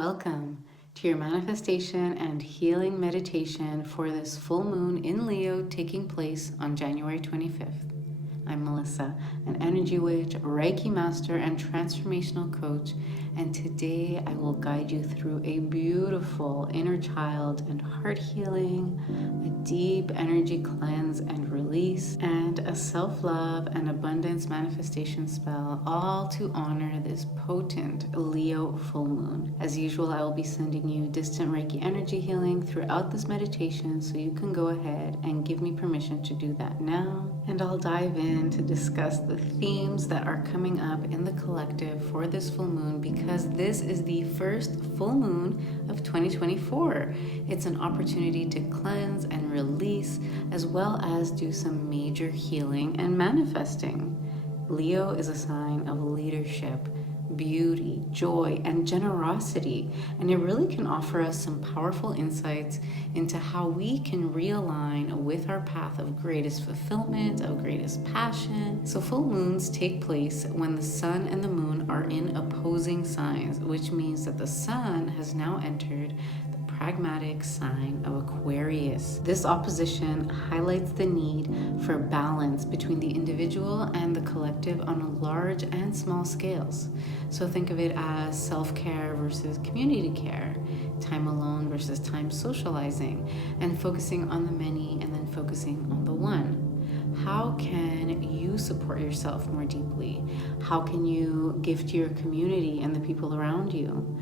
Welcome to your manifestation and healing meditation for this full moon in Leo taking place on January 25th. I'm Melissa, an energy witch, Reiki master, and transformational coach, and today I will guide you through a beautiful inner child and heart healing, a deep energy cleanse and release, and a self-love and abundance manifestation spell, all to honor this potent Leo full moon. As usual, I will be sending you distant Reiki energy healing throughout this meditation, so you can go ahead and give me permission to do that now, and I'll dive in to discuss the themes that are coming up in the collective for this full moon, because this is the first full moon of 2024. It's an opportunity to cleanse and release, as well as do some major healing and manifesting. Leo is a sign of leadership, beauty, joy, and generosity, and it really can offer us some powerful insights into how we can realign with our path of greatest fulfillment, of greatest passion. So full moons take place when the sun and the moon are in opposing signs, which means that the sun has now entered the pragmatic sign of Aquarius. This opposition highlights the need for balance between the individual and the collective on a large and small scales. So think of it as self-care versus community care, time alone versus time socializing, and focusing on the many and then focusing on the one. How can you support yourself more deeply? How can you give to your community and the people around you?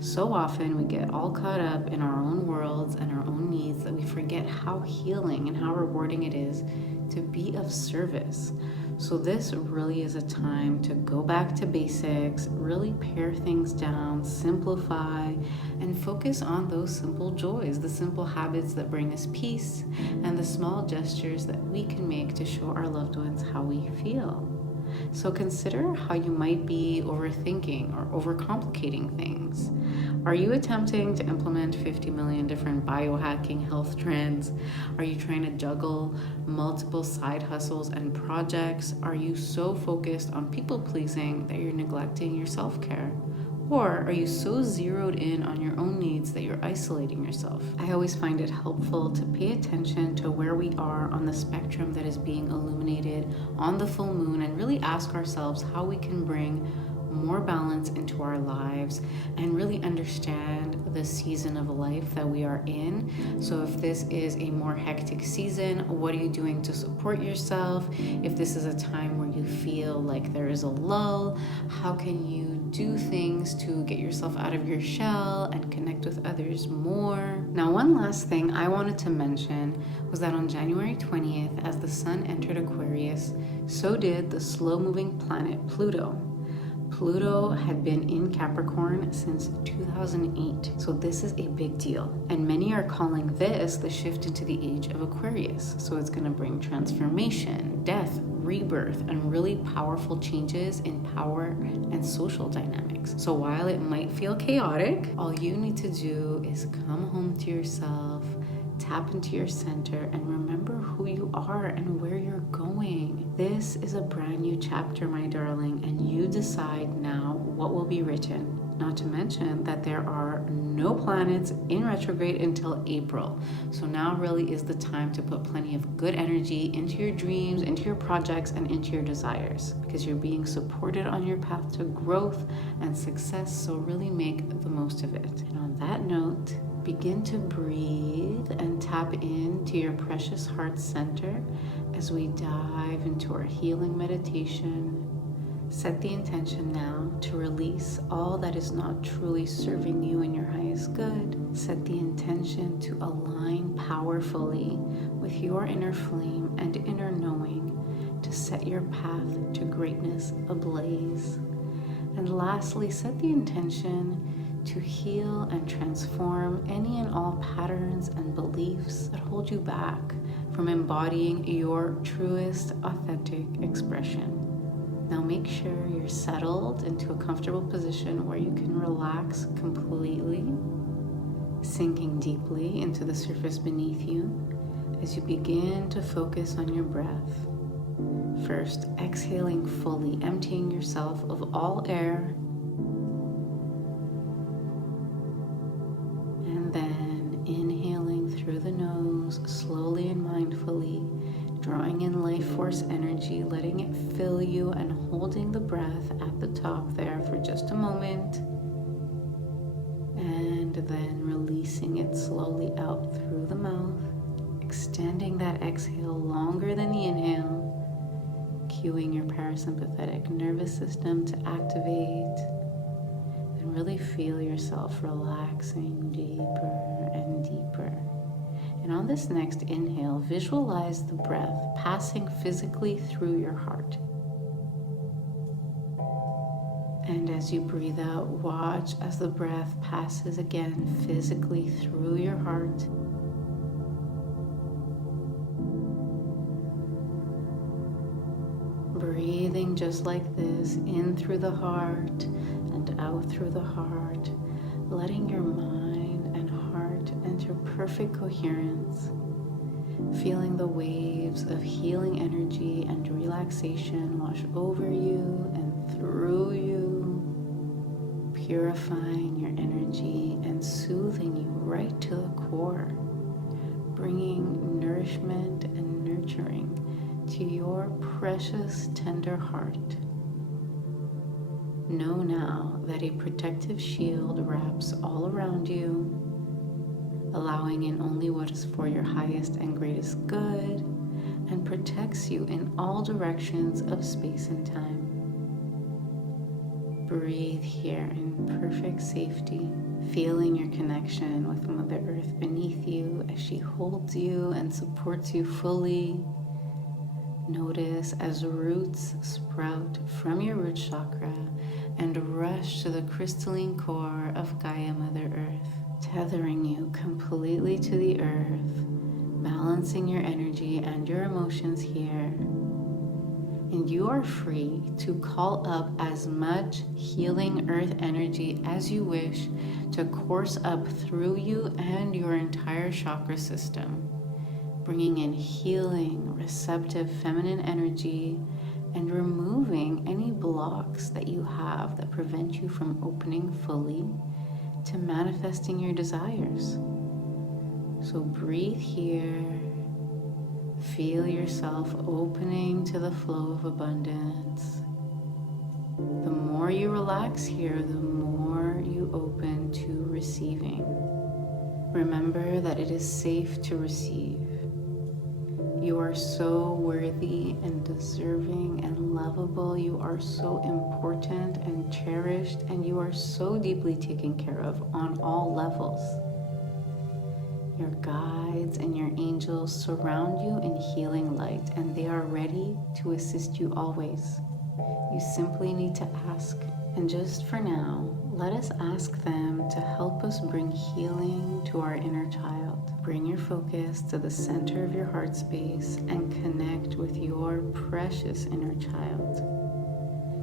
So often we get all caught up in our own worlds and our own needs that we forget how healing and how rewarding it is to be of service. So this really is a time to go back to basics, really pare things down, simplify, and focus on those simple joys, the simple habits that bring us peace, and the small gestures that we can make to show our loved ones how we feel. So consider how you might be overthinking or overcomplicating things. Are you attempting to implement 50 million different biohacking health trends? Are you trying to juggle multiple side hustles and projects? Are you so focused on people pleasing that you're neglecting your self-care? Or are you so zeroed in on your own needs that you're isolating yourself? I always find it helpful to pay attention to where we are on the spectrum that is being illuminated on the full moon, and really ask ourselves how we can bring more balance into our lives and really understand the season of life that we are in. So if this is a more hectic season, what are you doing to support yourself? If this is a time where you feel like there is a lull, how can you do things to get yourself out of your shell and connect with others more? Now, one last thing I wanted to mention was that on January 20th, as the sun entered Aquarius, so did the slow-moving planet Pluto. Pluto had been in Capricorn since 2008, so this is a big deal. And many are calling this the shift into the age of Aquarius. So it's going to bring transformation, death, rebirth, and really powerful changes in power and social dynamics. So while it might feel chaotic, all you need to do is come home to yourself, tap into your center, and remember who you are and where you're going. This is a brand new chapter, my darling, and you decide now what will be written. Not to mention that there are no planets in retrograde until April. So now really is the time to put plenty of good energy into your dreams, into your projects, and into your desires, because you're being supported on your path to growth and success. So really make the most of it. And on that note, begin to breathe and tap into your precious heart center as we dive into our healing meditation. Set the intention now to release all that is not truly serving you in your highest good. Set the intention to align powerfully with your inner flame and inner knowing to set your path to greatness ablaze. And lastly, set the intention to heal and transform any and all patterns and beliefs that hold you back from embodying your truest, authentic expression. Now make sure you're settled into a comfortable position where you can relax completely, sinking deeply into the surface beneath you as you begin to focus on your breath. First, exhaling fully, emptying yourself of all air, Drawing in life force energy, letting it fill you, and holding the breath at the top there for just a moment. And then releasing it slowly out through the mouth, extending that exhale longer than the inhale, cueing your parasympathetic nervous system to activate, and really feel yourself relaxing deeper and deeper. And on this next inhale, visualize the breath passing physically through your heart. And as you breathe out, watch as the breath passes again physically through your heart. Breathing just like this, in through the heart and out through the heart, letting your mind and heart enter perfect coherence, feeling the waves of healing energy and relaxation wash over you and through you, purifying your energy and soothing you right to the core, bringing nourishment and nurturing to your precious, tender heart. Know now that a protective shield wraps all around you, allowing in only what is for your highest and greatest good, and protects you in all directions of space and time. Breathe here in perfect safety, feeling your connection with Mother Earth beneath you as she holds you and supports you fully. Notice as roots sprout from your root chakra and rush to the crystalline core of Gaia Mother Earth, tethering you completely to the earth, balancing your energy and your emotions here. And you are free to call up as much healing earth energy as you wish to course up through you and your entire chakra system, bringing in healing, receptive feminine energy and removing any blocks that you have that prevent you from opening fully to manifesting your desires. So breathe here, feel yourself opening to the flow of abundance. The more you relax here, the more you open to receiving. Remember that it is safe to receive. You are so worthy and deserving and lovable. You are so important and cherished, and you are so deeply taken care of on all levels. Your guides and your angels surround you in healing light, and they are ready to assist you always. You simply need to ask. And just for now, let us ask them to help us bring healing to our inner child. Bring your focus to the center of your heart space and connect with your precious inner child.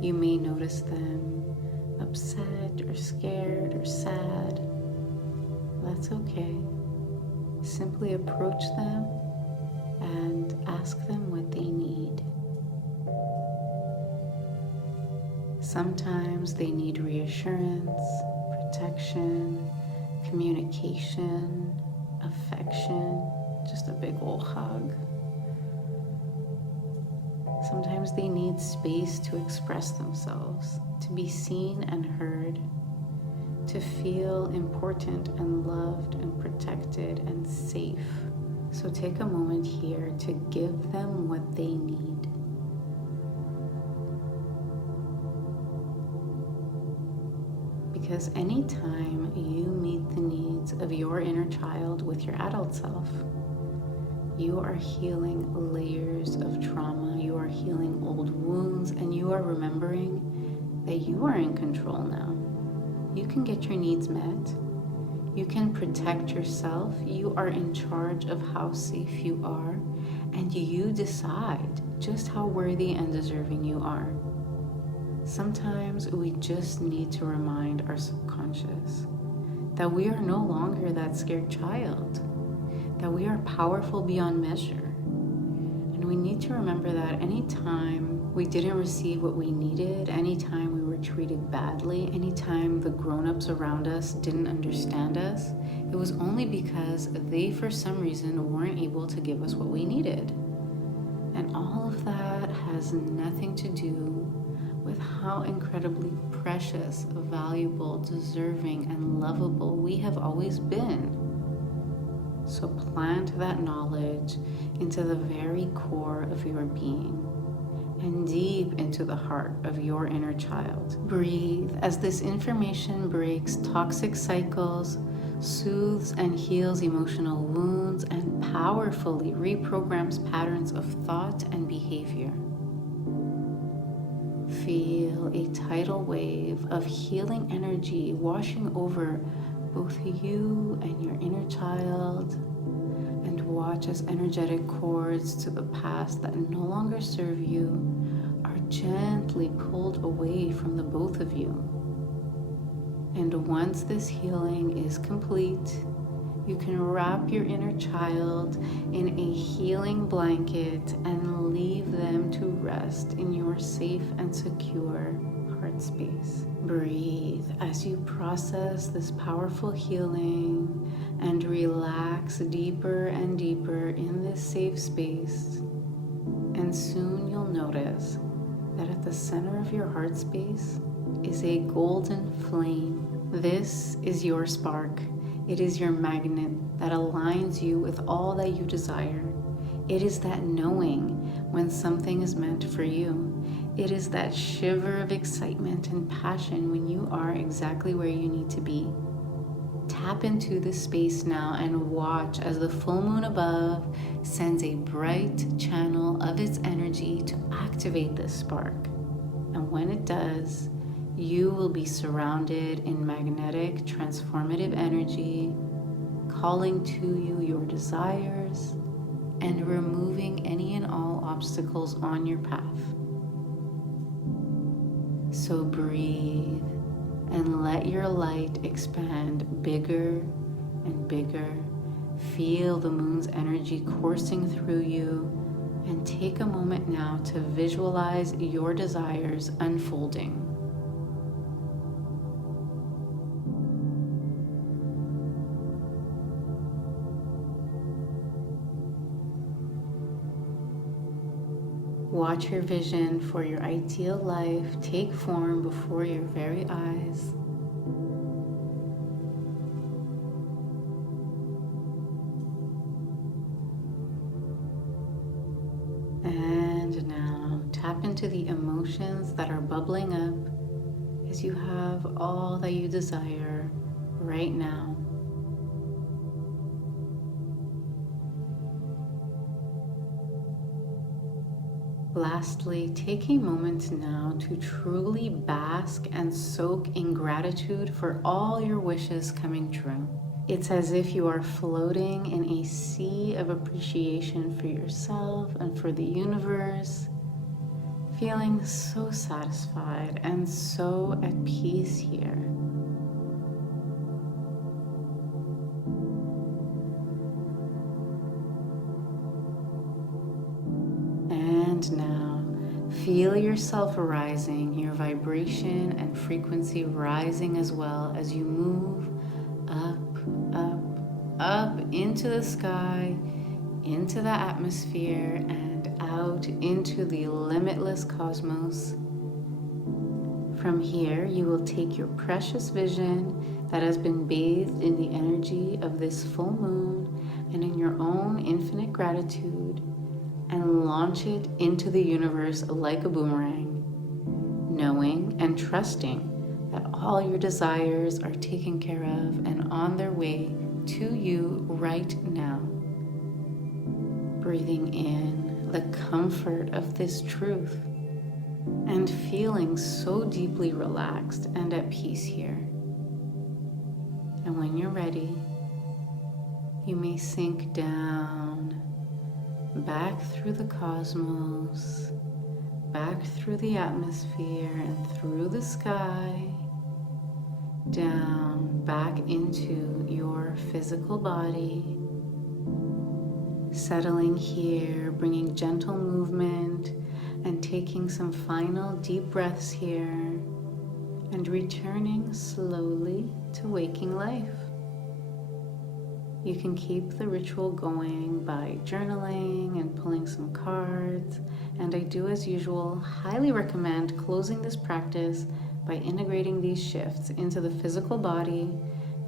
You may notice them upset or scared or sad. That's okay. Simply approach them and ask them what they need. Sometimes they need reassurance, protection, communication, affection, just a big old hug. Sometimes they need space to express themselves, to be seen and heard, to feel important and loved and protected and safe. So take a moment here to give them what they need. Because anytime you meet the needs of your inner child with your adult self, you are healing layers of trauma, you are healing old wounds, and you are remembering that you are in control now. You can get your needs met. You can protect yourself. You are in charge of how safe you are, and you decide just how worthy and deserving you are. Sometimes we just need to remind our subconscious that we are no longer that scared child, that we are powerful beyond measure. And we need to remember that anytime we didn't receive what we needed, anytime we were treated badly, anytime the grown-ups around us didn't understand us, it was only because they, for some reason, weren't able to give us what we needed. And all of that has nothing to do with how incredibly precious, valuable, deserving, and lovable we have always been. So plant that knowledge into the very core of your being and deep into the heart of your inner child. Breathe as this information breaks toxic cycles, soothes and heals emotional wounds, and powerfully reprograms patterns of thought and behavior. Feel a tidal wave of healing energy washing over both you and your inner child, and watch as energetic cords to the past that no longer serve you are gently pulled away from the both of you. And once this healing is complete, you can wrap your inner child in a healing blanket and leave them to rest in your safe and secure heart space. Breathe as you process this powerful healing and relax deeper and deeper in this safe space. And soon you'll notice that at the center of your heart space is a golden flame. This is your spark. It is your magnet that aligns you with all that you desire. It is that knowing when something is meant for you. It is that shiver of excitement and passion when you are exactly where you need to be. Tap into this space now and watch as the full moon above sends a bright channel of its energy to activate this spark. And when it does, you will be surrounded in magnetic, transformative energy, calling to you your desires and removing any and all obstacles on your path. So breathe and let your light expand bigger and bigger. Feel the moon's energy coursing through you, and take a moment now to visualize your desires unfolding. Watch your vision for your ideal life take form before your very eyes. And now tap into the emotions that are bubbling up as you have all that you desire right now. Lastly, take a moment now to truly bask and soak in gratitude for all your wishes coming true. It's as if you are floating in a sea of appreciation for yourself and for the universe, feeling so satisfied and so at peace here. And now, feel yourself rising, your vibration and frequency rising as well as you move up, up, up into the sky, into the atmosphere, and out into the limitless cosmos. From here, you will take your precious vision that has been bathed in the energy of this full moon and in your own infinite gratitude, and launch it into the universe like a boomerang, knowing and trusting that all your desires are taken care of and on their way to you right now. Breathing in the comfort of this truth and feeling so deeply relaxed and at peace here. And when you're ready, you may sink down, back through the cosmos, back through the atmosphere and through the sky, down, back into your physical body, settling here, bringing gentle movement and taking some final deep breaths here, and returning slowly to waking life. You can keep the ritual going by journaling and pulling some cards cards, and I do, as usual, highly recommend closing this practice by integrating these shifts into the physical body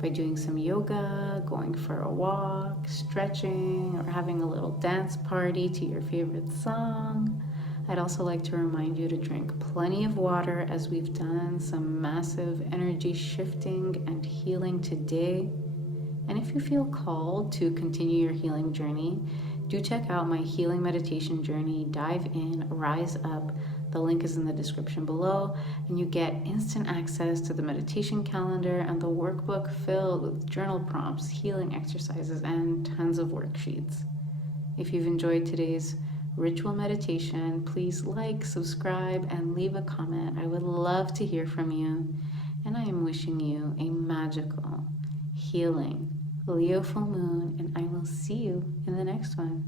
by doing some yoga, going for a walk, stretching, or having a little dance party to your favorite song. I'd also like to remind you to drink plenty of water, as we've done some massive energy shifting and healing today. And if you feel called to continue your healing journey, do check out my healing meditation journey, Dive In, Rise Up. The link is in the description below, and you get instant access to the meditation calendar and the workbook filled with journal prompts, healing exercises, and tons of worksheets. If you've enjoyed today's ritual meditation, please like, subscribe, and leave a comment. I would love to hear from you. And I am wishing you a magical, healing Leo full moon, and I will see you in the next one.